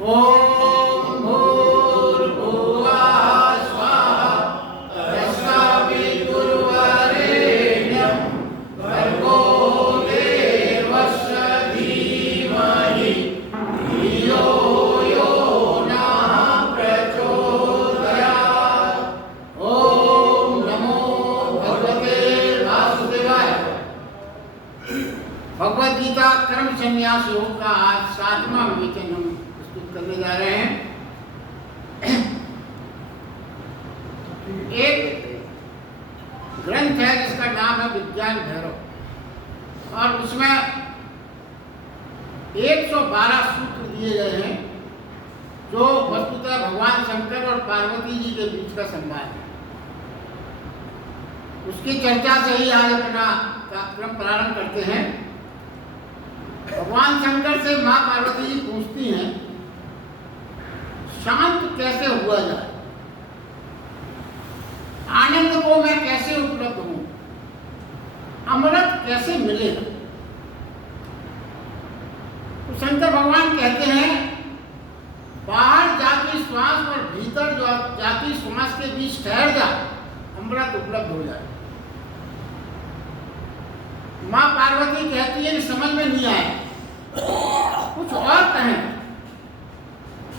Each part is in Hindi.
ओम भूर्भुवः स्वः तत्सवितुर्वरेण्यं भर्गो देवस्य धीमहि धियो यो नः प्रचोदयात्। ओम नमो भगवते वासुदेवाय। भगवद गीता कर्म संन्यास योग का आज 7वां विवेचन हम प्रस्तुत करने जा रहे हैं। एक ग्रंथ है जिसका नाम है विज्ञान भैरव, और उसमें 112 सूत्र दिए गए हैं जो वस्तुतः भगवान शंकर और पार्वती जी के बीच का संवाद है। उसकी चर्चा से ही आज अपना कार्यक्रम प्रारंभ करते हैं। भगवान शंकर से मां पार्वती जी पूछती हैं, शांत कैसे हुआ जाए, आनंद को मैं कैसे उपलब्ध हूं, अमृत कैसे मिलेगा। तो शंकर भगवान कहते हैं, बाहर जाति श्वास और भीतर जो जाति श्वास के बीच ठहर जा, अमृत उपलब्ध हो जाए। मां पार्वती कहती है कि समझ में नहीं आया, कुछ और कहें।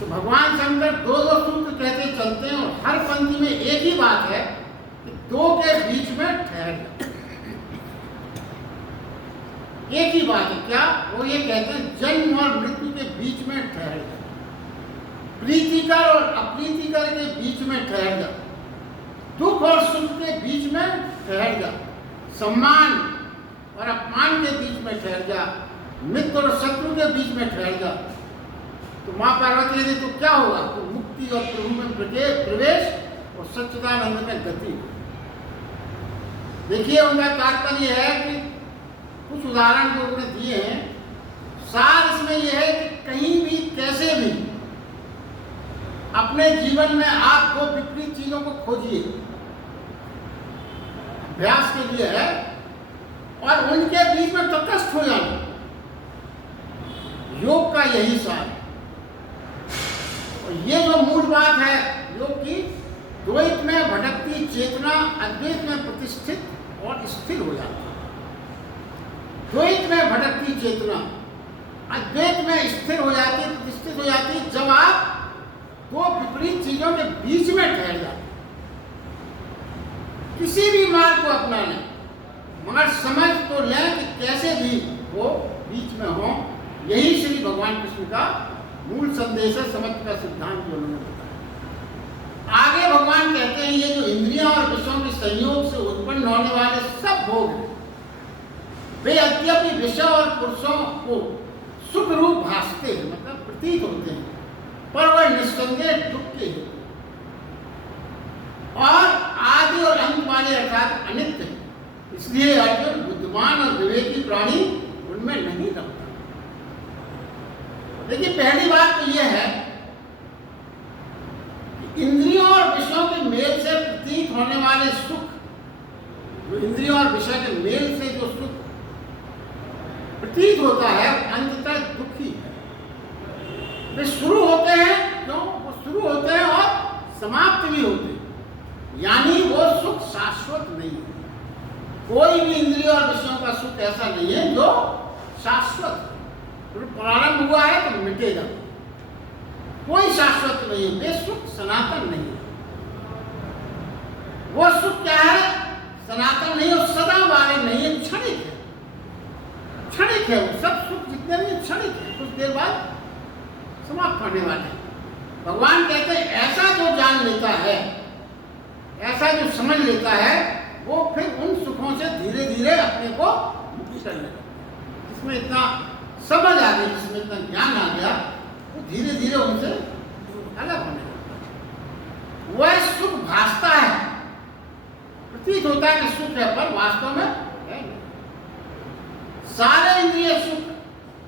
तो भगवान शंकर दो सूत्र कहते चलते हैं, और हर पंक्ति में एक ही बात है कि दो के बीच में ठहर जाओ। एक ही बात है, क्या? वो ये कहते हैं जन्म और मृत्यु के बीच में ठहर जाओ, प्रीतिकर और अप्रीतिकर के बीच में ठहर जाओ, दुख और सुख के बीच में ठहर जाओ, सम्मान और अपमान के बीच में ठहर जा, मित्र और शत्रु के बीच में ठहर जा। तो मां पार्वती ने तो क्या होगा? तो मुक्ति और प्रभु में प्रवेश और सच्चिदानंद में गति। देखिए, उनका तात्पर्य है कि कुछ उदाहरण जो उन्होंने दिए हैं, सार इसमें यह है कि कहीं भी कैसे भी अपने जीवन में आप दो विपरीत चीजों को खोजिए, अभ्यास के लिए है, और उनके बीच में तटस्थ हो जाना। योग का यही सार है। और ये जो मूल बात है योग की, द्वैत में भटकती चेतना अद्वैत में प्रतिष्ठित और स्थिर हो जाती है। द्वैत में भटकती चेतना अद्वैत में स्थिर हो जाती, प्रतिष्ठित हो जाती जब आप दो विपरीत चीजों के बीच में ठहर जाते। किसी भी मार्ग को अपना लें, मगर समझ तो लें कि कैसे भी वो बीच में हो। यही श्री भगवान कृष्ण का मूल संदेश है, समझ का सिद्धांत जो उन्होंने बताया। आगे भगवान कहते हैं, ये जो इंद्रियां और विषयों के संयोग से उत्पन्न होने वाले सब भोग हैं, वे यद्यपि विषय और पुरुषों को सुख रूप भासते हैं, मतलब प्रतीत होते हैं, पर वह निस्संदेह दुख के हैं और आदि और अंत वाले अर्थात अनित्य है। इसलिए अर्जुन बुद्धिमान और विवेकी प्राणी उनमें नहीं रखता। देखिए, पहली बात तो यह है कि इंद्रियों और विषयों के मेल से प्रतीत होने वाले सुख, जो इंद्रियों और विषय के मेल से जो सुख प्रतीत होता है, अंततः दुखी है। वे शुरू होते हैं, क्यों? वो शुरू होते हैं और समाप्त भी होते हैं, यानी वो सुख शाश्वत नहीं है। कोई भी इंद्रिय और विषयों का सुख ऐसा नहीं है जो शाश्वत है। प्रारंभ हुआ है तो मिटेगा, कोई शाश्वत नहीं है। वे सुख सनातन नहीं है। वो सुख क्या है? सनातन नहीं है, सदा वाले नहीं है, क्षणिक है। क्षणिक है, वो सब सुख जितने भी क्षणिक है, कुछ देर बाद समाप्त होने वाले हैं। भगवान कहते हैं, ऐसा जो जान लेता है, ऐसा जो समझ लेता है, वो फिर उन सुखों से धीरे धीरे अपने को मुक्त कर लेगा। जिसमें इतना समझ आ गई, जिसमें इतना ज्ञान आ गया, वो धीरे धीरे उनसे अलग होने लगता है। वह सुख भासता है, प्रतीत होता है कि सुख है, पर वास्तव में है नहीं। सारे इंद्रिय सुख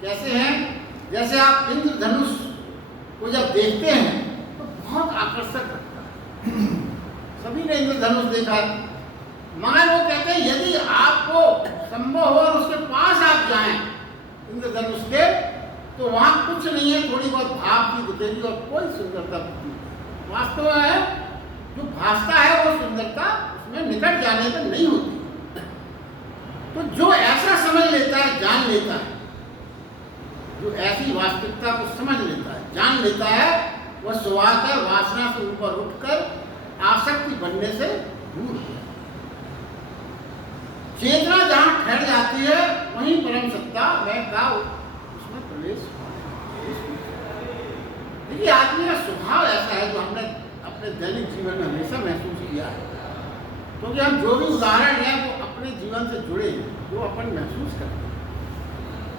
कैसे हैं? जैसे आप इंद्रधनुष को जब देखते हैं तो बहुत आकर्षक लगता है। सभी ने इंद्रधनुष देखा है, मगर वो कहते हैं यदि आपको संभव हो और उसके पास आप जाएं इंद्रधनुष के, तो वहाँ कुछ नहीं है, थोड़ी बहुत भाव की दिखेगी और कोई सुंदरता नहीं। वास्तव में है जो भासता है वो सुंदरता उसमें निकट जाने पर नहीं होती। तो जो ऐसा समझ लेता है, जान लेता है, जो ऐसी वास्तविकता को समझ लेता है, जान लेता है, वह स्वभावतः वासना से ऊपर उठकर आसक्ति बनने से दूर हो जाता है। चेतना जहाँ ठहर जाती है वहीं परम सत्ता मैं का उसमें प्रवेश। देखिए आदमी का स्वभाव ऐसा है जो हमने अपने दैनिक जीवन में हमेशा महसूस किया है, क्योंकि हम जो भी उदाहरण हैं वो अपने जीवन से जुड़े हैं, जो अपन महसूस करते हैं।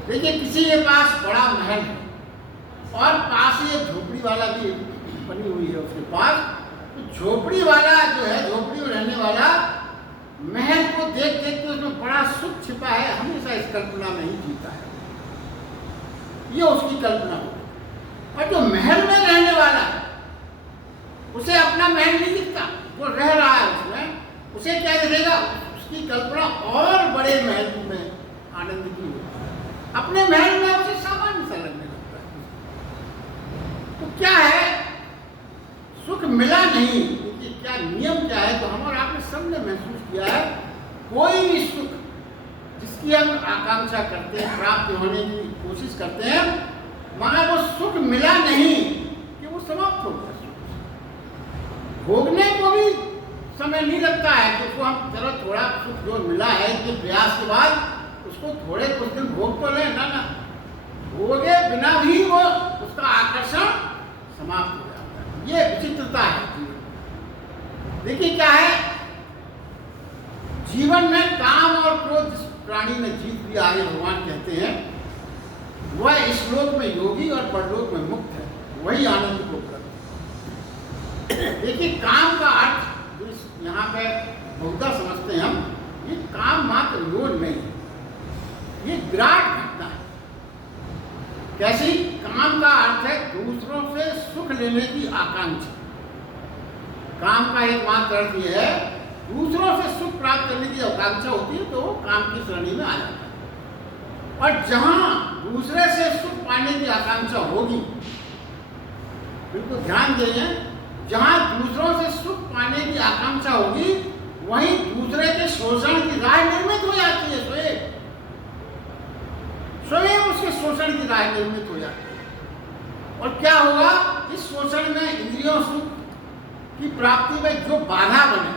देखिए किसी के पास बड़ा महल है और पास ही एक झोपड़ी वाला भी बनी हुई है उसके पास, तो झोपड़ी वाला जो है, झोपड़ी में रहने वाला महल को देख देख के उसमें बड़ा सुख छिपा है, हमेशा इस कल्पना में ही जीता है, ये उसकी कल्पना हो। और जो महल में रहने वाला उसे अपना महल नहीं दिखता, जो रह रहा है उसमें उसे क्या दिखेगा, उसकी कल्पना और बड़े महल में आनंद की होती है, अपने महल में उसे सामान्य सा लगने लगता है। तो क्या है, सुख मिला नहीं, क्योंकि क्या नियम क्या है, तो हम और आपने सबने महसूस किया है, कोई भी सुख जिसकी हम आकांक्षा करते हैं, प्राप्त होने की कोशिश करते हैं, मगर वो सुख मिला नहीं कि वो समाप्त हो गया। भोगने को भी समय नहीं लगता है कि उसको हम चलो थोड़ा सुख जो मिला है कि प्रयास के बाद उसको थोड़े कुछ दिन भोग तो लें, ना भोगे बिना भी वो उसका आकर्षण समाप्त हो जाता है। ये विचित्रता है जीवन। देखिए क्या है, जीवन में काम और क्रोध जिस प्राणी ने जीत लिया, आगे भगवान कहते हैं, वह इस लोक में योगी और परलोक में मुक्त है, वही आनंद को प्राप्त। देखिए काम का अर्थ जो यहाँ पे बहुधा समझते हैं हम, ये काम मात्र लोड नहीं है, ये विराट घटना है। कैसी? काम का अर्थ है दूसरों से सुख लेने की आकांक्षा। काम का एक मात्र अर्थ यह है, दूसरों से सुख प्राप्त करने की आकांक्षा होती है तो वो काम की श्रेणी में आ जाता है। और जहां दूसरे से सुख पाने की आकांक्षा होगी, बिल्कुल ध्यान देंगे, जहां दूसरों से सुख पाने की आकांक्षा होगी वहीं दूसरे के शोषण की राह निर्मित हो जाती है। स्वयं उसके शोषण की राह निर्मित हो जाती है। और क्या होगा, इस शोषण में इंद्रियों सुख की प्राप्ति में जो बाधा बने,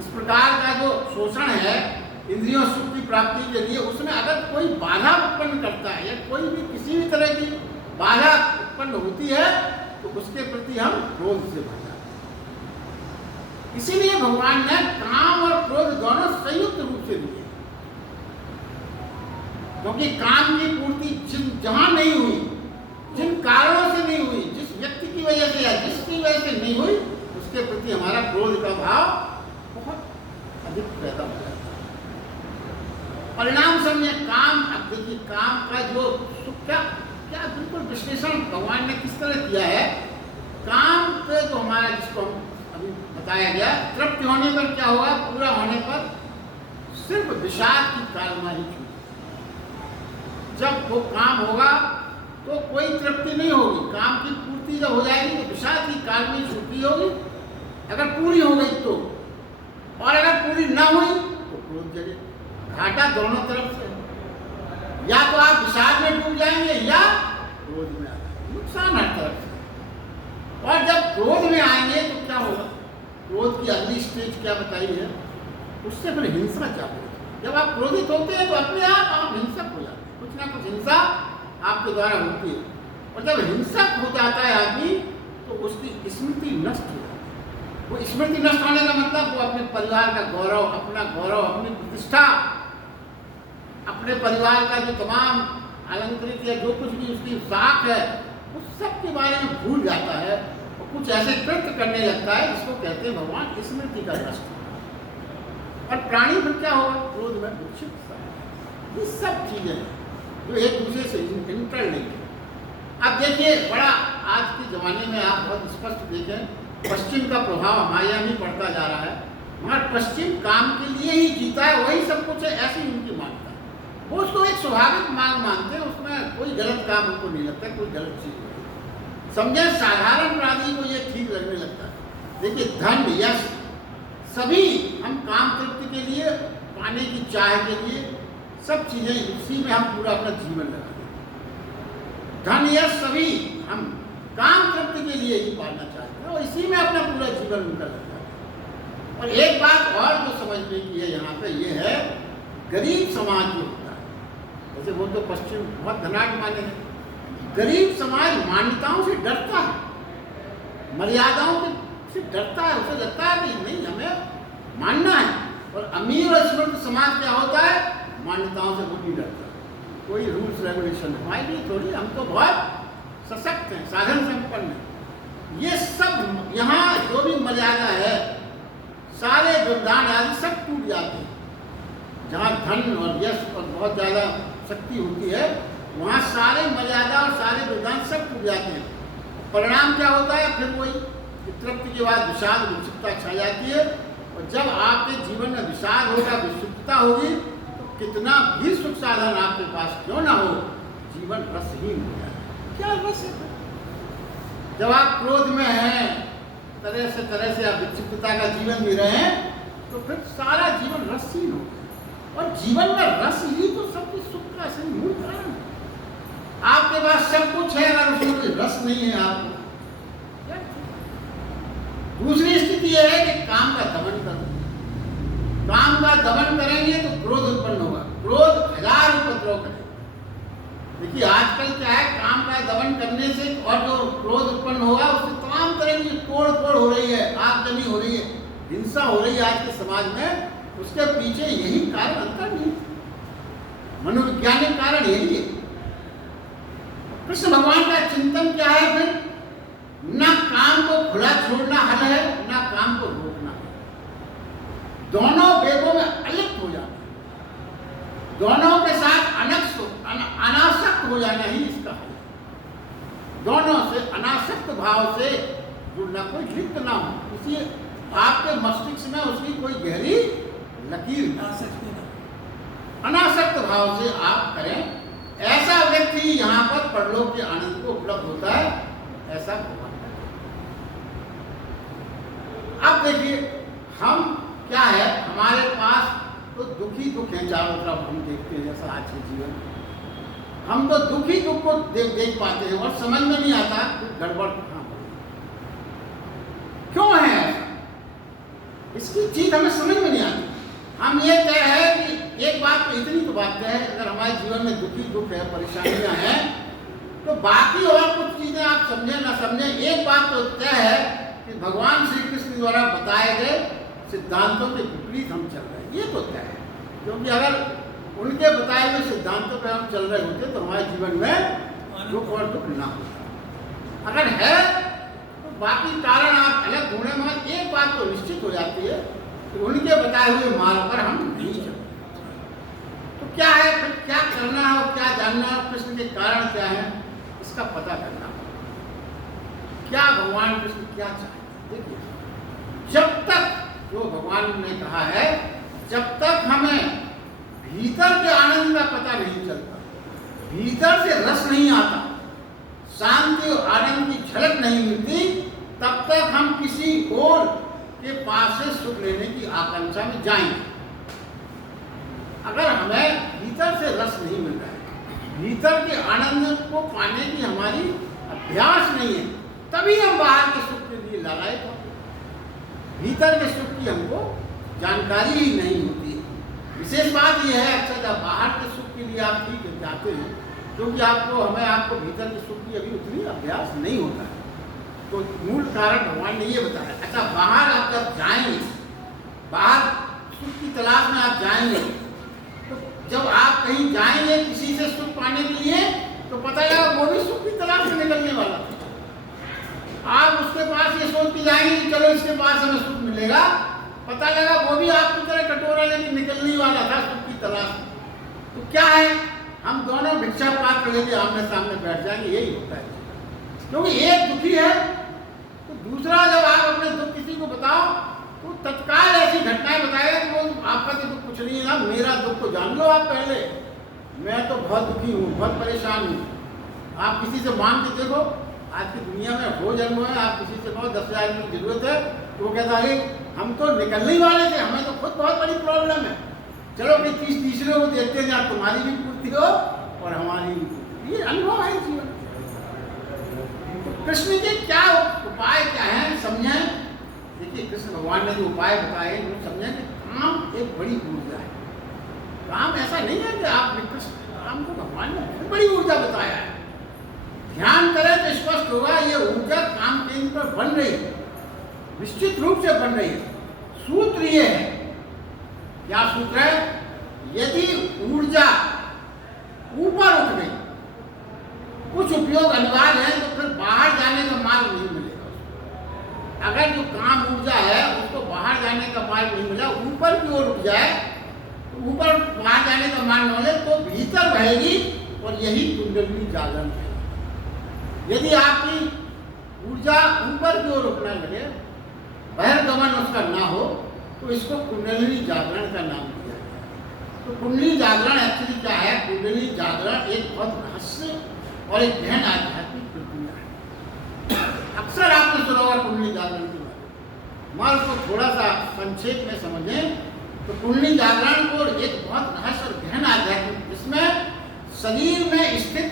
इस प्रकार का जो शोषण है इंद्रियों सुख की प्राप्ति के लिए, उसमें अगर कोई बाधा उत्पन्न करता है या कोई भी किसी भी तरह की बाधा उत्पन्न होती है तो उसके प्रति हम क्रोध से भर जाते हैं। इसीलिए भगवान ने काम और क्रोध दोनों संयुक्त रूप से दिए, क्योंकि काम की पूर्ति जहां नहीं हुई, जिन कारणों से नहीं हुई, जिस व्यक्ति की वजह से या जिसकी वजह से नहीं हुई, उसके प्रति हमारा क्रोध का भाव बहुत अधिक पैदा हो जाता है। परिणाम समझे काम। अब देखिए काम का जो सुख क्या क्या बिल्कुल विश्लेषण भगवान ने किस तरह किया है। काम पे तो हमारा, जिसको अभी बताया गया, तृप्त होने पर क्या होगा, पूरा होने पर सिर्फ विषाद की कालमा ही छूटी। जब वो काम होगा तो कोई तृप्ति नहीं होगी, काम की पूर्ति जब हो जाएगी तो विषाद की कालमा ही छूटी होगी, अगर पूरी हो गई तो। और अगर पूरी ना हुई तो क्रोध जगेगा। घाटा दोनों तरफ से, या तो आप विषाद में डूब जाएंगे या क्रोध में आ जाएंगे, नुकसान हर तरफ से। और जब क्रोध में आएंगे तो क्या होगा, क्रोध की अगली स्टेज क्या बताई है, उससे फिर हिंसा चालू होती है। जब आप क्रोधित होते हैं तो अपने आप हिंसक हो जाते हैं, कुछ ना कुछ हिंसा आपके द्वारा होती है। और जब हिंसक हो जाता है आदमी तो उसकी स्मृति नष्ट हो जाती है। वो स्मृति नष्ट होने का मतलब वो अपने परिवार का गौरव, अपना गौरव, अपनी प्रतिष्ठा, अपने परिवार का जो तमाम अलंकृत या जो कुछ भी उसकी साख है, उस सब के बारे में भूल जाता है और कुछ ऐसे कृत्य करने लगता है जिसको कहते हैं भगवान स्मृति का नष्ट। और प्राणी फिर क्या होगा, क्रोध में विक्षिप्त। ये सब चीजें जो एक दूसरे से इंटरलिंक है। अब देखिए बड़ा आज के जमाने में आप बहुत स्पष्ट देखें, पश्चिम का प्रभाव हमारे यहाँ भी पड़ता जा रहा है, मगर पश्चिम काम के लिए ही जीता है, वही सब कुछ है, ऐसी उनकी मान्यता है। वो उसको एक स्वाभाविक मांग मानते हैं, उसमें कोई गलत काम उनको नहीं लगता, कोई गलत चीज नहीं समझे। साधारण प्राणी को ये ठीक लगने लगता है। देखिए धन यश सभी हम काम तृप्ति के लिए, पाने की चाह के लिए, सब चीजें इसी में हम पूरा अपना जीवन लगा देते। धन यश सभी हम काम तृप्ति के लिए ही पाना चाहते हैं और इसी में अपना पूरा जीवन उनका लगता है। और एक बात और जो समझने की है यहाँ पे ये है, गरीब समाज जो होता है, जैसे वो तो पश्चिम बहुत धनाढ़ माने हैं, गरीब समाज मान्यताओं से डरता है, मर्यादाओं से डरता है, उसे लगता है कि नहीं हमें मानना है। और अमीर और समृद्ध समाज क्या होता है, मान्यताओं से वो नहीं डरता, कोई रूल्स रेगुलेशन हमारे लिए थोड़ी, हम तो बहुत सशक्त हैं, साधन संपन्न हैं। ये सब यहाँ जो भी मर्यादा है, सारे वरदान आदि सब टूट जाते हैं। जहाँ धन और यश और बहुत ज़्यादा शक्ति होती है, वहाँ सारे मर्यादा और सारे वरदान सब टूट जाते हैं। परिणाम क्या होता है, फिर वही तृप्ति के बाद विषाद विक्षिप्तता छा जाती है। और जब आपके जीवन में विषाद होगा, विक्षिप्तता होगी, तो कितना भी सुख साधन आपके पास क्यों ना हो, जीवन रसहीन हो जाए। क्या रस है? जब आप क्रोध में हैं, तरह से आप विक्षिप्तता का जीवन जी रहे हैं, तो फिर सारा जीवन रसहीन हो गया। और जीवन में रस ही तो सबके सुख का असल मूल कारण है। आपके पास सब कुछ है, अगर उसमें कोई रस नहीं है आपको। दूसरी स्थिति यह है कि काम का दमन करो। काम का दमन करेंगे तो क्रोध उत्पन्न होगा, क्रोध 1000 उपद्रव करेगा। देखिए आजकल क्या है, काम का दमन करने से और जो क्रोध उत्पन्न होगा उससे तमाम तरह की तोड़ फोड़ हो रही है, आगजनी हो रही है, हिंसा हो रही है आज के समाज में। उसके पीछे यही कारण अंतर नहीं, मनोवैज्ञानिक कारण यही है। कृष्ण भगवान का चिंतन क्या है फिर, ना काम को खुला छोड़ना हल है, ना काम को रोकना है। दोनों वेगों में अलिप्त हो जाना, दोनों के साथ अनासक्त हो जाना ही इसका हल है। दोनों से अनासक्त भाव से जुड़ना, कोई लिप्त ना हो, इसी आपके मस्तिष्क में उसकी कोई गहरी लकीर ना, अनासक्त भाव से आप करें। ऐसा व्यक्ति यहाँ पर परलोक के आनंद को उपलब्ध होता है, ऐसा भगवान। अब देखिए हम क्या है, हमारे पास तो दुखी दुख है चारों तरफ, हम देखते हैं जैसा आज के जीवन में हम तो दुखी दुख को देख पाते हैं और समझ में नहीं आता कि गड़बड़ कहाँ पर क्यों है ऐसा, इसकी चीज हमें समझ में नहीं आती। हम ये तय है कि एक बात तो इतनी तो बात तय है, अगर हमारे जीवन में दुखी दुख है, परेशानियां हैं, तो बाकी और कुछ चीजें आप समझे ना समझे, एक बात तो तय है कि भगवान श्री कृष्ण द्वारा बताए गए सिद्धांतों के विपरीत हम चल रहे हैं, ये तो तय है। क्योंकि अगर उनके बताए हुए सिद्धांतों पर हम चल रहे होते तो हमारे जीवन में दुख और दुख ना होता। अगर है तो बाकी कारण आप अलग ढूंढे, मगर एक बात तो निश्चित हो जाती है कि उनके बताए हुए मार्ग पर हम नहीं चलते। तो क्या है फिर, क्या करना है और क्या जानना है, कृष्ण के कारण क्या है, इसका पता करना है। क्या भगवान कृष्ण क्या चाहते। देखिए जब तक जो भगवान ने कहा है, जब तक हमें भीतर के आनंद का पता नहीं चलता, भीतर से रस नहीं आता, शांति और आनंद की झलक नहीं मिलती, तब तक हम किसी और के पास से सुख लेने की आकांक्षा में जाएंगे। अगर हमें भीतर से रस नहीं मिल रहा है, भीतर के आनंद को पाने की हमारी अभ्यास नहीं है, तभी हम बाहर के सुख के लिए लालायित होते हैं। भीतर के सुख की हमको जानकारी ही नहीं होती है। विशेष बात यह है, अक्सर जब बाहर के सुख के लिए आप ठीक जाते हैं, क्योंकि आपको भीतर के सुख की अभी उतनी अभ्यास नहीं होता है। तो मूल कारण भगवान ने ये बताया। अच्छा, बाहर आप जब जाएंगे, बाहर सुख की तलाश में आप जाएंगे, तो जब आप कहीं जाएंगे किसी से सुख पाने के लिए, तो पता लगा वो भी सुख की तलाश में निकलने वाला था। आप उसके पास ये सोच के जाएंगे कि चलो इसके पास हमें सुख मिलेगा, पता लगा वो भी आपकी तरह कटोरा लेके निकलने वाला था सुख की तलाश में। तो क्या है, हम दोनों भिक्षा पात्र लेके आमने सामने बैठ जाएंगे, यही होता है। क्योंकि एक दुखी है तो दूसरा जब आप अपने दुख किसी को बताओ तो तत्काल ऐसी घटनाएं बताएगा कि वो आपका तो दुख कुछ नहीं है ना, मेरा दुख तो जान लो आप पहले, मैं तो बहुत दुखी हूँ, बहुत परेशान हूँ। आप किसी से मांग के देखो, आज की दुनिया में हो जन्म है, आप किसी से कहो 10,000 की जरूरत है तो वो कहता है हम तो निकलने ही वाले थे, हमें तो खुद बहुत बड़ी प्रॉब्लम है, चलो कि 30 तीसरे को देते हैं जहाँ तुम्हारी भी पूर्ति हो और हमारी भी पूर्ति। ये अनुभव है जीवन। तो कृष्ण के क्या उपाय क्या है समझें। देखिए कृष्ण भगवान ने जो उपाय बताए वो समझें कि काम एक बड़ी ऊर्जा है। काम ऐसा नहीं है कि आप कृष्ण काम को भगवान ने बहुत बड़ी ऊर्जा बताया है। ध्यान करें तो स्पष्ट होगा ये ऊर्जा काम केंद्र पर बन रही है, निश्चित रूप से बन रही है। सूत्र ये है, क्या सूत्र है? यदि ऊर्जा ऊपर उठ गई, कुछ उपयोग अनिवार्य है तो फिर बाहर जाने का मार्ग नहीं मिलेगा। अगर जो काम ऊर्जा है उसको बाहर जाने का मार्ग नहीं मिला, ऊपर की ओर उठ जाए, तो ऊपर बाहर जाने का मार्ग न मिले तो भीतर बहेगी और यही कुंडलिनी जागरण है। यदि आपकी ऊर्जा ऊपर की ओर उठने लगे, बहिर्गमन उसका ना हो, तो इसको कुंडलिनी जागरण का नाम दिया गया। तो कुंडली जागरण एक्चुअली क्या है? कुंडली जागरण एक बहुत रहस्य और एक गहन आध्यात्मिक प्रक्रिया है। अक्सर आपने सुना होगा कुंडली जागरण के बारे में। मैं उसको थोड़ा सा संक्षेप में समझें तो कुंडली जागरण को एक बहुत रहस्य और गहन आध्यात्मिक, जिसमें शरीर में स्थित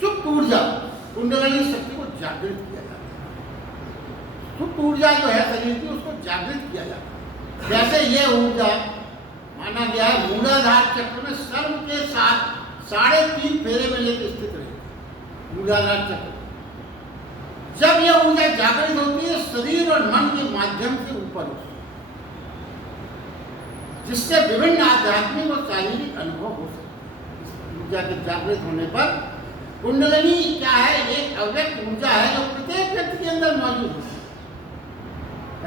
सुप्त ऊर्जा कुंडलिनी शक्ति को जागृत किया जाता है। सुप्त ऊर्जा जो है शरीर की उसको जागृत किया जाता है। जैसे ये ऊर्जा माना गया है मूलाधार चक्र में सर्व के साथ 3.5 फेरे में लेकर स्थित रहे। मूलाधार चक्र जब यह ऊर्जा जागृत होती है शरीर और मन के माध्यम से ऊपर उठती है, जिससे विभिन्न आध्यात्मिक और शारीरिक अनुभव हो सकते हैं। ऊर्जा के जागृत होने पर कुंडलिनी क्या है? एक अव्यक्त ऊर्जा है जो प्रत्येक व्यक्ति के अंदर मौजूद है।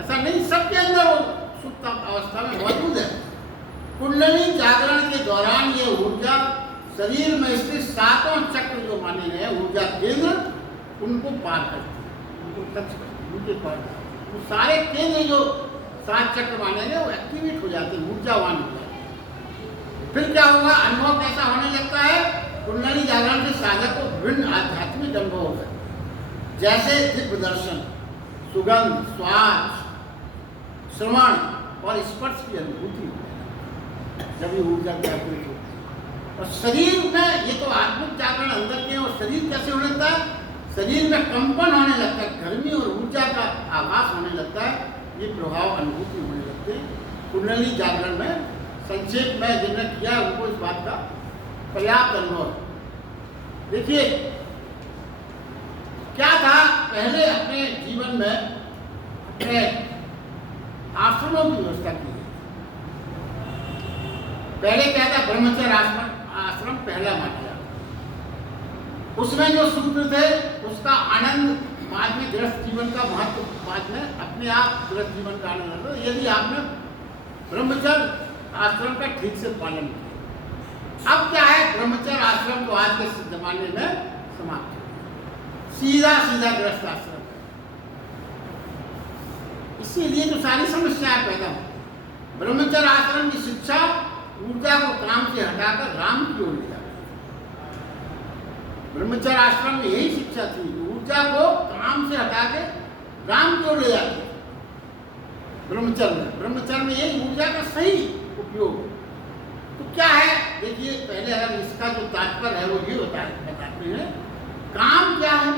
ऐसा नहीं सबके अंदर वो सुप्त अवस्था में मौजूद है। कुंडलिनी जागरण के दौरान ये ऊर्जा शरीर में स्थित 7 चक्र जो माने गए ऊर्जा केंद्र उनको पार करती है, उनको टच करती है, उनके पार करती है। वो सारे केंद्र जो 7 चक्र माने गए वो एक्टिवेट हो जाते हैं, ऊर्जावान हो जाते हैं। फिर क्या होगा? अनुभव कैसा होने लगता है? कुंडलिनी जागरण के साधक को विभिन्न आध्यात्मिक अनुभव हो सकते हैं, जैसे दिव्य दर्शन, सुगंध, स्वाद, श्रवण और स्पर्श की अनुभूति जब ये ऊर्जा जागृत होती है। और शरीर में ये तो आत्मिक जागरण अंदर के, और शरीर कैसे होने लगता है? शरीर में कंपन होने लगता है, गर्मी और ऊर्जा का आभास होने लगता है, ये प्रभाव अनुभूति होने लगते हैं कुंडलिनी जागरण में। संक्षेप में जिन्होंने किया उनको इस बात का पर्याप्त अनुभव। देखिए क्या था पहले अपने जीवन में अपने आश्रमों की व्यवस्था की गई। पहले क्या था? ब्रह्मचर्य आश्रम पहला माना जाता। उसमें जो सूत्र थे उसका आनंद बाद में गृहस्थ जीवन का महत्व बाद में अपने आप गृहस्थ जीवन का आनंद आता है यदि आपने ब्रह्मचर्य आश्रम का ठीक से पालन किया। अब क्या है? ब्रह्मचर्य आश्रम तो आज के जमाने में समाप्त हो, सीधा गृहस्थ आश्रम है। इसीलिए तो सारी समस्याएं पैदा होती। ब्रह्मचर्य आश्रम की शिक्षा ऊर्जा को काम से हटाकर राम की ओर ले जाती है। ब्रह्मचर्य आश्रम में यही शिक्षा थी, ऊर्जा को काम से हटा के राम की ओर ले जाती है। ब्रह्मचर्य में यही ऊर्जा का सही उपयोग। तो क्या है? देखिए पहले अगर इसका जो तात्पर्य है वो ये बताते हैं काम क्या है?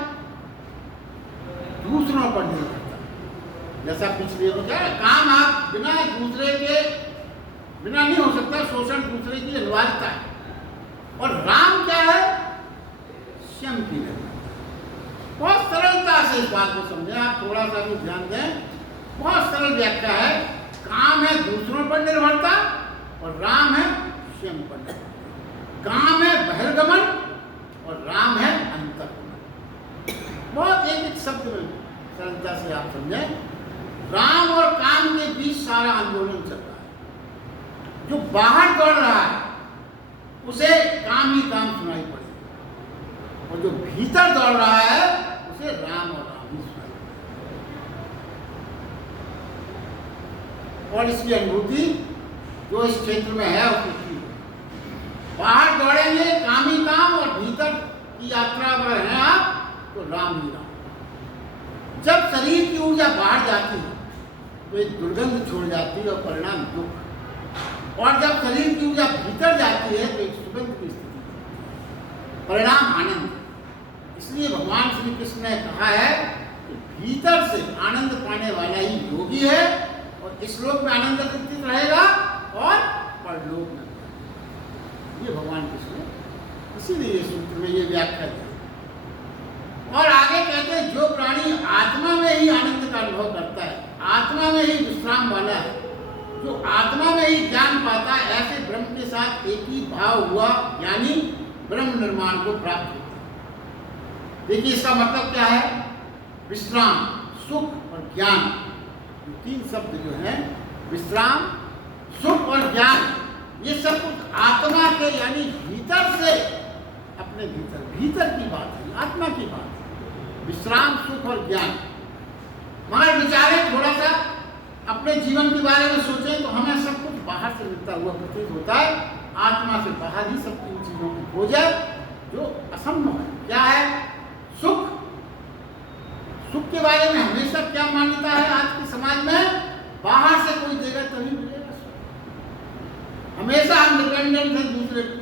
दूसरों पर निर्भर करता है। जैसा पिछले को क्या है, काम आप बिना दूसरे के बिना नहीं हो सकता, शोषण दूसरे की अनिवार्यता है। और राम क्या है? स्वयं की निर्भरता। बहुत सरलता से इस बात को समझें, आप थोड़ा सा भी ध्यान दें। बहुत सरल व्याख्या है। काम है दूसरों पर निर्भरता और राम है स्वयं पर निर्भरता। काम है बहिर्गमन और राम है अंतर्गमन। बहुत एक शब्द में सरलता से आप समझें। राम और काम के बीच सारा आंदोलन चल रहा है। जो बाहर दौड़ रहा है उसे काम ही काम सुनाई पड़ेगा, और जो भीतर दौड़ रहा है उसे राम और राम ही सुनाई पड़ेगा। और इसकी अनुभूति जो इस क्षेत्र में है उसकी, बाहर दौड़ेंगे काम ही काम, और भीतर की यात्रा पर हैं आप तो राम ही राम। जब शरीर की ऊर्जा बाहर जाती है तो एक दुर्गंध छोड़ जाती है और परिणाम दुख, और जब शरीर की ऊर्जा भीतर जाती है तो एक सुगंध की स्थिति, परिणाम आनंद। इसलिए भगवान श्री कृष्ण ने कहा है कि भीतर से आनंद पाने वाला ही योगी है, और इस लोक में आनंद स्थित रहेगा और परलोक में। ये भगवान कृष्ण ने इसीलिए ये सूत्र में ये व्याख्या दी। और आगे कहते हैं जो प्राणी आत्मा में ही आनंद का अनुभव करता है, आत्मा में ही विश्राम वाला है, जो आत्मा में ही ज्ञान पाता है, ऐसे ब्रह्म के साथ एक ही भाव हुआ, यानी ब्रह्म निर्माण को प्राप्त होता है। देखिए इसका मतलब क्या है, विश्राम, सुख और ज्ञान, ये तीन शब्द जो हैं, विश्राम, सुख और ज्ञान, ये सब कुछ आत्मा के यानी भीतर से, अपने भीतर की बात है, आत्मा की बात है, विश्राम, सुख और ज्ञान। मगर विचारें थोड़ा सा, अपने जीवन के बारे में सोचें तो हमें सब कुछ बाहर से मिलता हुआ प्रतीत होता है, आत्मा से बाहर ही सब इन चीजों की खोज है जो असंभव है। क्या है? सुख। सुख के बारे में हमेशा क्या मान्यता है आज के समाज में, बाहर से कोई देगा तभी मिलेगा। हमेशा हम डिपेंडेंट हैं दूसरे पे,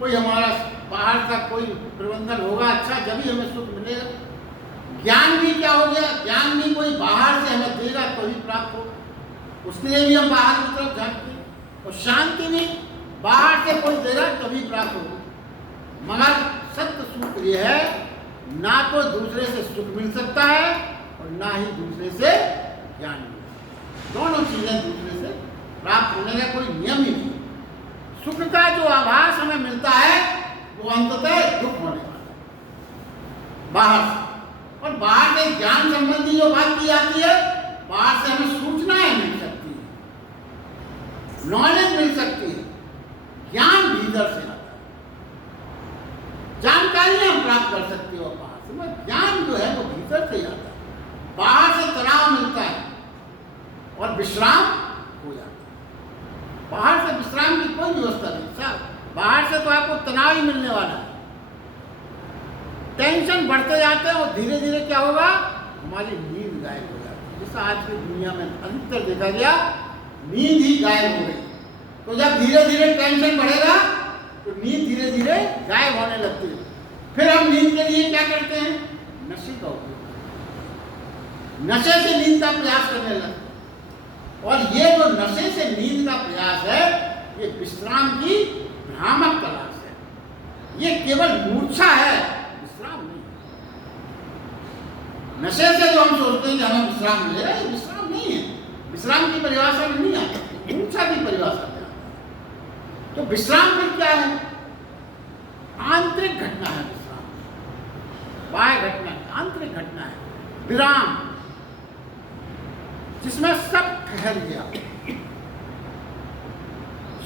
कोई हमारा बाहर का कोई प्रबंधन होगा अच्छा जब ही हमें सुख मिलेगा। ज्ञान भी क्या हो गया, ज्ञान भी कोई बाहर से हमें देगा तभी प्राप्त हो, उसके लिए भी हम बाहर की तरफ झांकते हैं। और शांति भी बाहर से कोई देगा तभी प्राप्त होगी। मगर सत्य सूत्र यह है, ना तो दूसरे से सुख मिल सकता है और ना ही दूसरे से ज्ञान मिल सकता है। दोनों चीजें दूसरे से प्राप्त होने का कोई नियम ही नहीं। सुख का जो आभास हमें मिलता है वो अंततः दुख होने वाला है बाहर से, और बाहर से ज्ञान संबंधी जो बात की जाती है, बाहर से हमें सूचनाएं मिल सकती है, नॉलेज मिल सकती है, ज्ञान भीतर से आता है, जानकारियां हम प्राप्त कर सकते हो बाहर से, मगर ज्ञान जो है वो भीतर से आता है। बाहर से तनाव मिलता है और विश्राम हो जाता है। बाहर से विश्राम की कोई व्यवस्था नहीं सर, बाहर से तो आपको तनाव ही मिलने वाला है, टेंशन बढ़ते जाते हैं और धीरे धीरे क्या होगा, हमारी नींद गायब हो जाती है। जैसा आज की दुनिया में अधिकतर देखा गया, नींद ही गायब हो गई। तो जब धीरे धीरे टेंशन बढ़ेगा तो नींद धीरे धीरे गायब होने लगती है। फिर हम नींद के लिए क्या करते हैं, नशे का उपयोग, नशे से नींद का प्रयास करने लगते हैं। और ये जो नशे से नींद का प्रयास है, ये विश्राम की भ्रामक तलाश है, ये केवल मूर्छा है, विश्राम नहीं। नशे से जो हम सोचते हैं कि हमें विश्राम मिलेगा, ये विश्राम नहीं है, विश्राम की परिभाषा में नहीं आता, मूर्छा की परिभाषा में आता। तो विश्राम फिर क्या है, आंतरिक घटना है विश्राम, बाह्य घटना है, आंतरिक घटना है, विराम, जिसमें सब ठहर गया,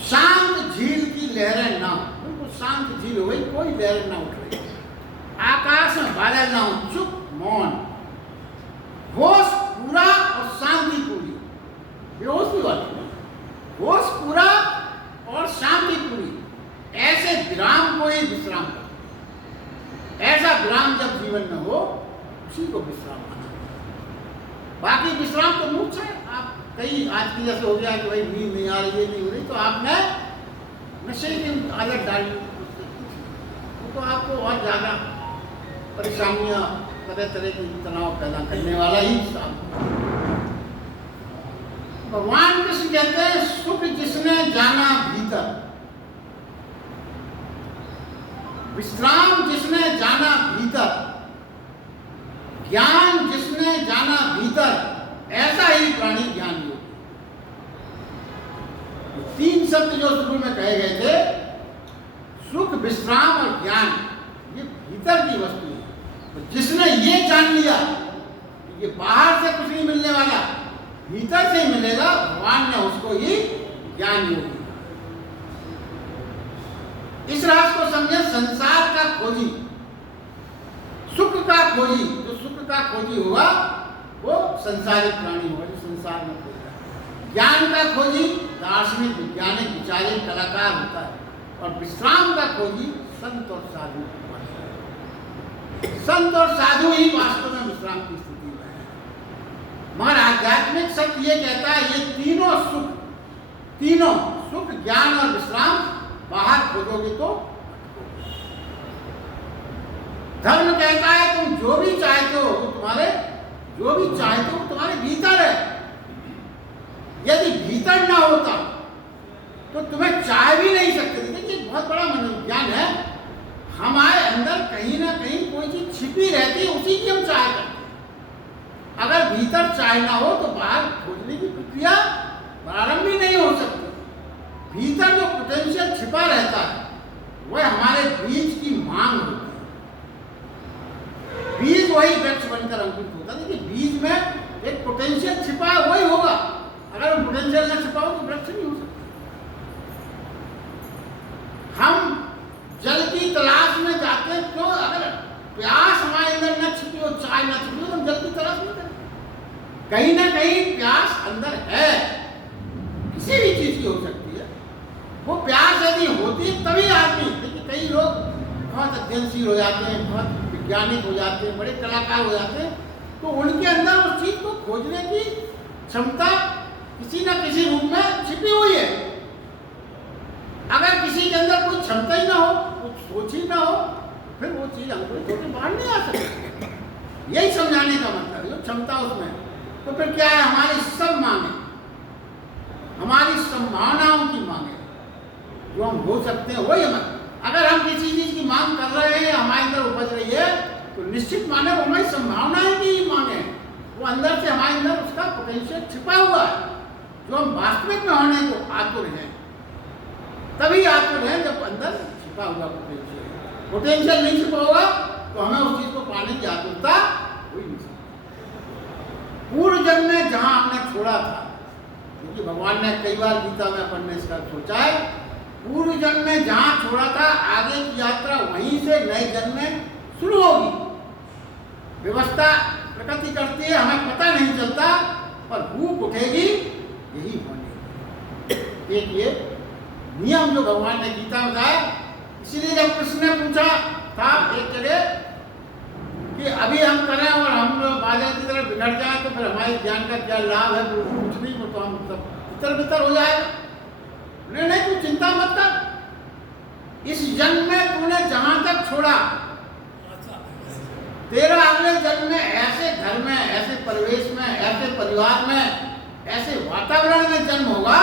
शांत झील की लहरें ना हो, बिल्कुल शांत झील हो गई, कोई लहरें ना उठ रही, आकाश में बादल ना हो, चुप मौन, होश पूरा और शांति पूरी, बेहोशी वाली नहीं, होश पूरा और शांति पूरी, ऐसे विराम को ही विश्राम करते। ऐसा विराम जब जीवन में हो, उसी को विश्राम माना। बाकी विश्राम तो मूर्छा है। आप कई आज की जैसे हो गया कि भाई नींद नहीं आ रही, ये नहीं हो रही, तो आपने नशे की आदत डाली, तो आपको और ज्यादा परेशानियां, तरह तरह की तनाव पैदा करने वाला ही काम। भगवान कृष्ण कहते हैं, सुख जिसने जाना भीतर, विश्राम जिसने जाना भीतर, ज्ञान जिसने जाना भीतर, ऐसा ही प्राणी ज्ञान योगी। तीन शब्द जो शुरू में कहे गए थे, सुख, विश्राम और ज्ञान, ये भीतर की वस्तु है। तो जिसने ये जान लिया, ये बाहर से कुछ नहीं मिलने वाला, भीतर से ही मिलेगा, भगवान ने उसको ही ज्ञान योगी। इस राज को समझे, संसार का खोजी, सुख का खोजी, जो सुख का खोजी होगा वो संसारिक प्राणी होगा, जो संसार में खोज रहा है। ज्ञान का खोजी दार्शनिक, वैज्ञानिक, विचारिक, कलाकार होता है। और विश्राम का खोजी संत और साधु। संत और साधु ही वास्तव में विश्राम की स्थिति में है। मगर आध्यात्मिक शब्द ये कहता है ये तीनों सुख ज्ञान और विश्राम बाहर खोजोगे तो धर्म कहता है तुम जो भी चाहते हो वो तुम्हारे भीतर है। यदि भीतर ना होता तो तुम्हें चाह भी नहीं सकते। देखिए बहुत बड़ा मनोविज्ञान है। हमारे अंदर कहीं ना कहीं कोई चीज छिपी रहती है, उसी की हम चाह करते हैं। अगर भीतर चाह ना हो तो बाहर खोजने की प्रक्रिया प्रारंभ भी नहीं हो सकती। भीतर जो पोटेंशियल छिपा रहता है वह हमारे बीज की मांग होती है। बीज वही वृक्ष बनकर अंकुरित होता है। देखिए बीज में एक पोटेंशियल छिपा है, वही होगा। अगर वो पोटेंशियल न छिपा हो तो वृक्ष नहीं हो सकता। हम जल की तलाश में जाते हैं, क्यों? अगर प्यास हमारे अंदर न छिपी हो, चाय न छिपी हो, तो हम जल की तलाश नहीं करें। कहीं ना कहीं प्यास अंदर है, किसी भी चीज की हो सकती है। वो प्यास यदि होती है तभी आदमी, देखिए कई लोग बहुत अध्ययनशील हो जाते हैं, बहुत वैज्ञानिक हो जाते हैं, बड़े कलाकार हो जाते हैं, तो उनके अंदर उस चीज को खोजने की क्षमता किसी न किसी रूप में छिपी हुई है। अगर किसी के अंदर कोई क्षमता ही ना हो, कुछ सोच ही ना हो, फिर वो चीज हमको छोटे बाहर नहीं आ सकती। यही समझाने का मतलब है, जो क्षमता उसमें, तो फिर क्या है? हमारी सब मांगे, हमारी संभावनाओं की मांगे, जो हम हो सकते हैं वही हमारे। अगर हम किसी चीज की मांग कर रहे हैं, हमारे अंदर उपज रही है, तो निश्चित माने वो हमारी संभावनाएं की ही मांगे। वो अंदर से हमारे अंदर उसका पोटेंशियल छिपा हुआ है, जो हम वास्तविक में होने को आतुर हैं। तभी आतुर हैं जब अंदर छिपा हुआ पोटेंशियल नहीं छिपा होगा तो हमें उस चीज को पाने की आतुरता हुई नहीं सकती। पूर्व जन्म में जहां हमने छोड़ा था, क्योंकि भगवान ने कई बार गीता में अपन ने इसका सोचा है, पूर्व जन्म में जहां छोड़ा था आगे की यात्रा वहीं से नए जन्म में शुरू होगी। व्यवस्था प्रकृति करती है, हमें पता नहीं चलता, पर भूख उठेगी यही होने। एक ये नियम जो भगवान ने गीता में बताया। इसीलिए जब कृष्ण ने पूछा था एक जगह कि अभी हम करें और हम बादल की तरफ बिगड़ जाए तो फिर हमारे ज्ञान का क्या लाभ है? कुछ नहीं, तो हम सब इतर बितर हो जाएगा। नहीं, तू चिंता मत कर। इस जन्म में तूने जहां तक छोड़ा, तेरा अगले जन्म में ऐसे घर में, ऐसे परिवेश में, ऐसे परिवार में, ऐसे वातावरण में जन्म होगा,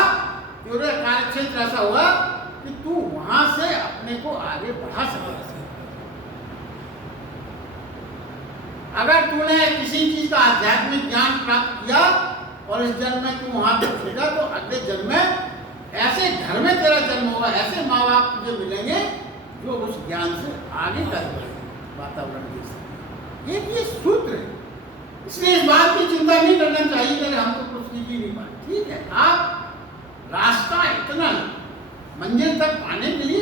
तेरा कार्यक्षेत्र ऐसा होगा कि तू वहां से अपने को आगे बढ़ा सकेगा। अगर तूने किसी चीज का आध्यात्मिक ज्ञान प्राप्त किया और इस जन्म में तू वहां तक पहुंचेगा, तो अगले जन्म में ऐसे घर में तेरा जन्म होगा, ऐसे माँ बाप तुझे मिलेंगे जो उस ज्ञान से आगे का वातावरण दे सके। ये सूत्र है। इसलिए इस बात की चिंता नहीं करना चाहिए कि हम तो कुछ सीख ही नहीं पाए। ठीक है, आप रास्ता इतना मंजिल तक पाने के लिए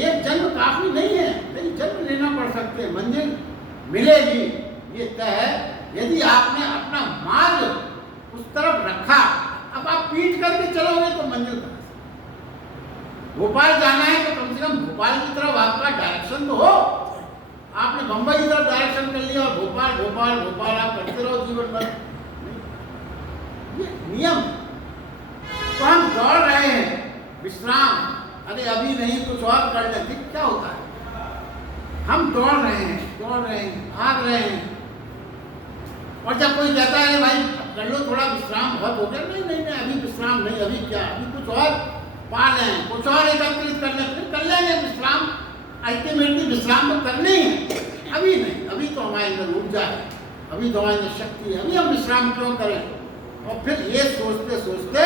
एक जन्म काफी नहीं है, कई जन्म लेना पड़ सकते हैं, मंजिल मिलेगी ये तय है। यदि आपने अपना मार्ग उस तरफ रखा, अब आप पीट करके चलोगे तो मंजिल कहां से? भोपाल जाना है तो कम से कम भोपाल की तरफ आपका डायरेक्शन तो हो। आपने बंबई की तरफ डायरेक्शन कर लिया और भोपाल भोपाल भोपाल आप करते रहो जीवन भर, ये नियम है। तो हम दौड़ रहे हैं, विश्राम, अरे अभी नहीं कुछ और कर ले, ठीक क्या होता है? हम दौड़ रहे हैं, भाग रहे हैं, और जब कोई कहता है भाई कर लो थोड़ा विश्राम, बहुत हो गया, नहीं अभी विश्राम नहीं, अभी क्या, अभी कुछ और पा लें, कुछ और एकत्रित कर लें, फिर कर लेंगे विश्राम। अल्टीमेटली विश्राम तो करने ही है, अभी नहीं, अभी तो हमारे अंदर ऊर्जा है, अभी तो हमारे अंदर शक्ति है, अभी हम विश्राम क्यों करें? और फिर ये सोचते सोचते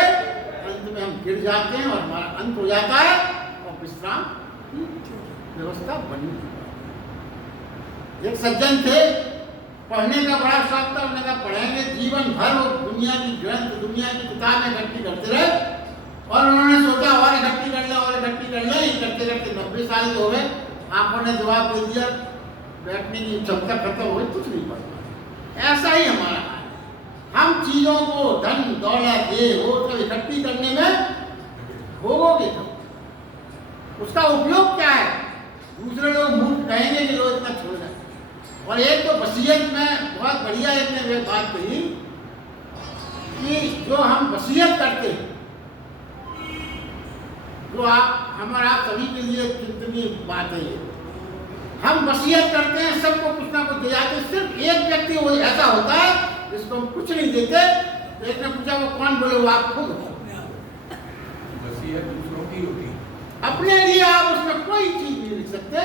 अंत में हम गिर जाते हैं और हमारा अंत हो जाता है और विश्राम की व्यवस्था बनी। एक सज्जन थे, पढ़ने का बड़ा शौक था, उन्होंने कहा पढ़ेंगे जीवन भर, वो दुनिया की ग्रंथ, दुनिया की किताबें इकट्ठी करते रहे। और उन्होंने सोचा और इकट्ठी कर ले, करते करते 90 साल के हो गए। आंखों ने जवाब दे दिया, बैठने की क्षमता खत्म हो गई, कुछ नहीं पढ़ पाए। ऐसा ही हमारा हाल है। हम चीजों को, धन दौलत ये वो सब इकट्ठी करने में भोगोगे तो उस उसका उपयोग क्या है? दूसरे लोग मूर्ख कहेंगे कि लोग इतना छोड़ जाए। और एक तो वसीयत में बहुत बढ़िया एक ने बात कही कि जो हम वसीयत करते हैं, जो आप हमारा आप सभी के लिए चिंतनीय बात है ये, हम वसीयत करते हैं, सबको कुछ ना कुछ दे जाते हैं, सिर्फ एक व्यक्ति वो ऐसा होता है जिसको हम कुछ नहीं देते। एक ने पूछा वो कौन? बोले वो आप खुद हो। वसीयत दूसरों की होती है, अपने लिए आप उसमें कोई चीज नहीं लिख सकते,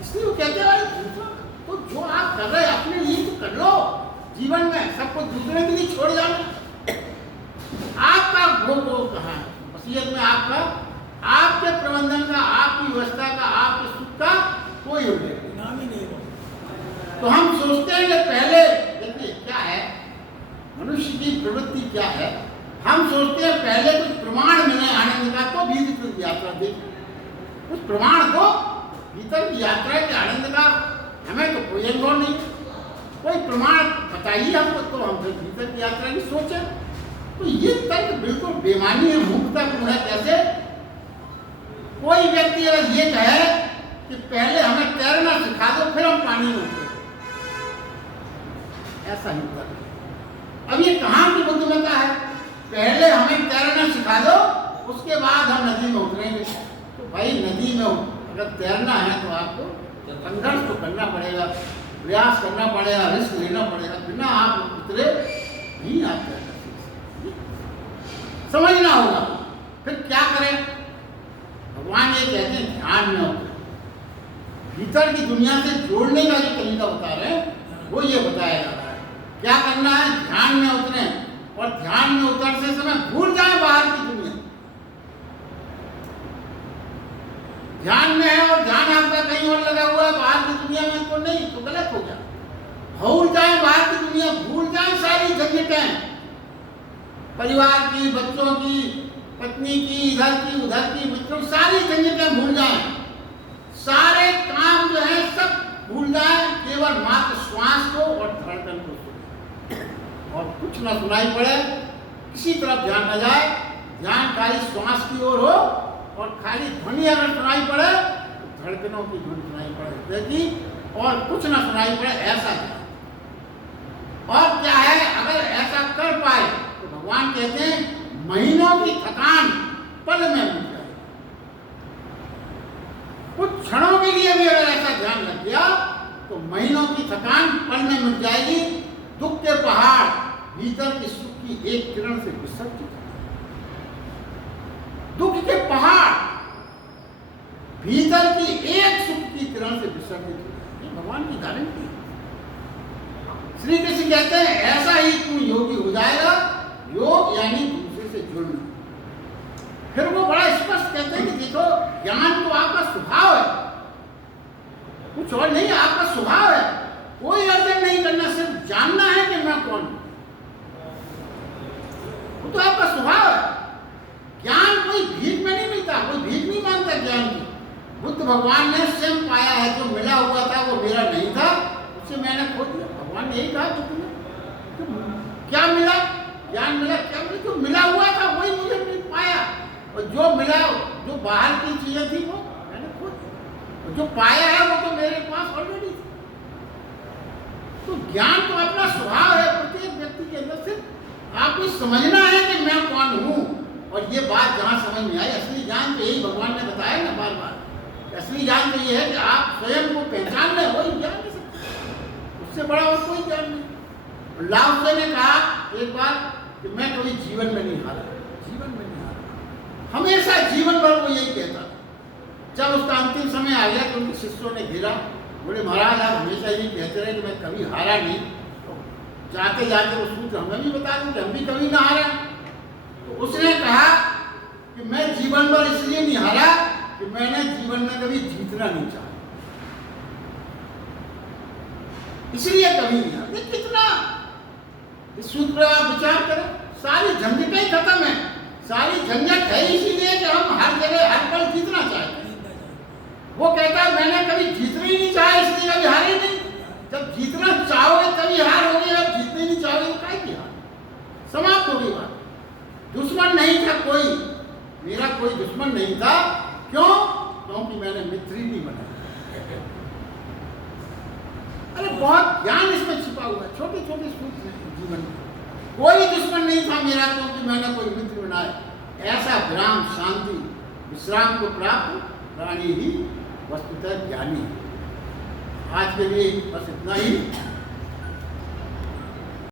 इसलिए वो कहते हैं भाई दूसरों तो जो आप कर रहे हैं अपने लिए तो कर लो। जीवन में सबको दूसरे के लिए छोड़ जाना। आपका वो कहाँ है? वसीयत में आपका, आपके प्रबंधन का, आपकी व्यवस्था का, आपके सुख का कोई उल्लेख नाम ही नहीं हो। तो हम सोचते हैं कि पहले देखिए क्या है, मनुष्य की प्रवृत्ति क्या है, हम सोचते हैं पहले कुछ प्रमाण मिले आनंद का तो भीतर की यात्रा देखें। उस प्रमाण को भीतर की यात्रा के आनंद का हमें तो कोई अनुभव नहीं, कोई प्रमाण बताइए हमको तो हम फिर भीतर की यात्रा की सोचें। तो ये तर्क बिल्कुल बेमानी है, मूर्खतापूर्ण है। कैसे कोई व्यक्ति अगर ये कहे कि पहले हमें तैरना सिखा दो फिर हम पानी में उतरे, ऐसा ही तर्क है। अब ये कहाँ की बुद्धिमत्ता है? पहले हमें तैरना सिखा दो उसके बाद हम नदी में उतरेंगे। तो भाई नदी में अगर तैरना है तो आपको संघर्ष तो करना पड़ेगा, प्रयास करना पड़ेगा, रिस्क लेना पड़ेगा। बिना आप उतरे नहीं आप तैरना सीख सकते। समझना होगा। फिर क्या करें? भगवान ये कहते हैं ध्यान में उतरे। भीतर की दुनिया से जोड़ने का जो तरीका बता रहे हैं वो ये बताया जा रहा है। क्या करना है? ध्यान में उतरे, और ध्यान में उतरते समय भूल जाए बाहर की दुनिया। ध्यान में है और ध्यान आपका कहीं और लगा हुआ है, बाहर की दुनिया में तो नहीं, तो गलत हो गया। भूल जाए बाहर की दुनिया, भूल जाए सारी झंझटें, परिवार की, बच्चों की, पत्नी की, इधर की उधर की, मित्रों, सारी झंझटें भूल जाए, सारे काम जो है सब भूल जाए, केवल मात्र श्वास को और धड़कन को सुने, और कुछ ना सुनाई पड़े, किसी तरफ ध्यान न जाए, ध्यान खाली श्वास की ओर हो, और खाली ध्वनि अगर सुनाई पड़े तो धड़कनों की ध्वनि सुनाई पड़े देखी, और कुछ ना सुनाई पड़े, ऐसा है। और क्या है, अगर ऐसा कर पाए तो भगवान कहते हैं महीनों की थकान पल में मिट जाए। कुछ क्षणों के लिए भी अगर ऐसा ध्यान लग गया तो महीनों की थकान पल में मिट जाएगी। दुख के पहाड़ भीतर की सुख की एक किरण से विसर्जित, दुख के पहाड़ भीतर की एक सुख की किरण से विसर्जित हो। ये भगवान की गारंटी है। श्री कृष्ण कहते हैं ऐसा ही तू योगी हो जाएगा। योग यानी दूसरे से जुड़ना। फिर वो बड़ा स्पष्ट कहते हैं कि देखो ज्ञान तो आपका स्वभाव है, कुछ और नहीं, आपका स्वभाव है। कोई अर्जन नहीं करना, सिर्फ जानना है कि मैं कौन हूं, वो तो आपका स्वभाव है। ज्ञान कोई भीख में नहीं मिलता, कोई भीख नहीं मांगता ज्ञान की। बुद्ध भगवान ने स्वयं पाया है, जो मिला हुआ था वो मेरा नहीं था, उससे मैंने खो दिया। भगवान ने यही कहा बुद्ध ने, तो क्या मिला? ज्ञान मिला, क्या मिला? जो मिला हुआ था वही मुझे नहीं पाया, और जो मिला, जो बाहर की चीजें थी वो मैंने खो दी, जो पाया है वो तो मेरे पास ऑलरेडी थी। तो ज्ञान तो अपना स्वभाव है प्रत्येक व्यक्ति के अंदर। सिर्फ आपको समझना है कि मैं कौन हूं। और ये बात जहां समझ में आई, असली ज्ञान तो यही भगवान ने बताया ना बार बार। असली ज्ञान तो ये है कि आप स्वयं को पहचान लें, वही ज्ञान है सबसे, उससे बड़ा और कोई ज्ञान नहीं। लाओ त्से ने कहा एक बार कि मैं कभी जीवन में नहीं हारा, जीवन में नहीं हारा, हमेशा जीवन भर वो यही कहता। जब उसका अंतिम समय आ गया तो उनके शिष्यों ने घेरा, बोले महाराज आप हमेशा यही कहते रहे कि मैं कभी हारा नहीं, तो जाते जाते वो सूत्र हमें भी बता दें कि हम भी कभी ना हारा। तो उसने कहा कि मैं जीवन भर इसलिए नहीं हारा कि मैंने जीवन में कभी जीतना नहीं चाहा, इसलिए कभी नहीं हारा। कितना इस सूत्र पर आप विचार करें, सारी झंझटें ही खत्म है। सारी झंझट है इसीलिए कि हम हर जगह हर पल जीतना चाहते हैं। वो कहता है मैंने कभी जीतना ही नहीं चाहा, इसलिए कभी हारे नहीं। जब जीतना चाहोगे तभी हार होगी, अब जीतने नहीं चाहोगे तो काय की हार, समाप्त होगी बात। दुश्मन नहीं था कोई, मेरा कोई दुश्मन नहीं था। क्यों? क्योंकि छोटे छोटे सुख हैं जीवन में। कोई दुश्मन नहीं था मेरा क्योंकि मैंने कोई मित्र बनाया। ऐसा विराम शांति विश्राम को प्राप्त प्राणी ही वस्तुतः ज्ञानी है। आज के लिए बस इतना ही।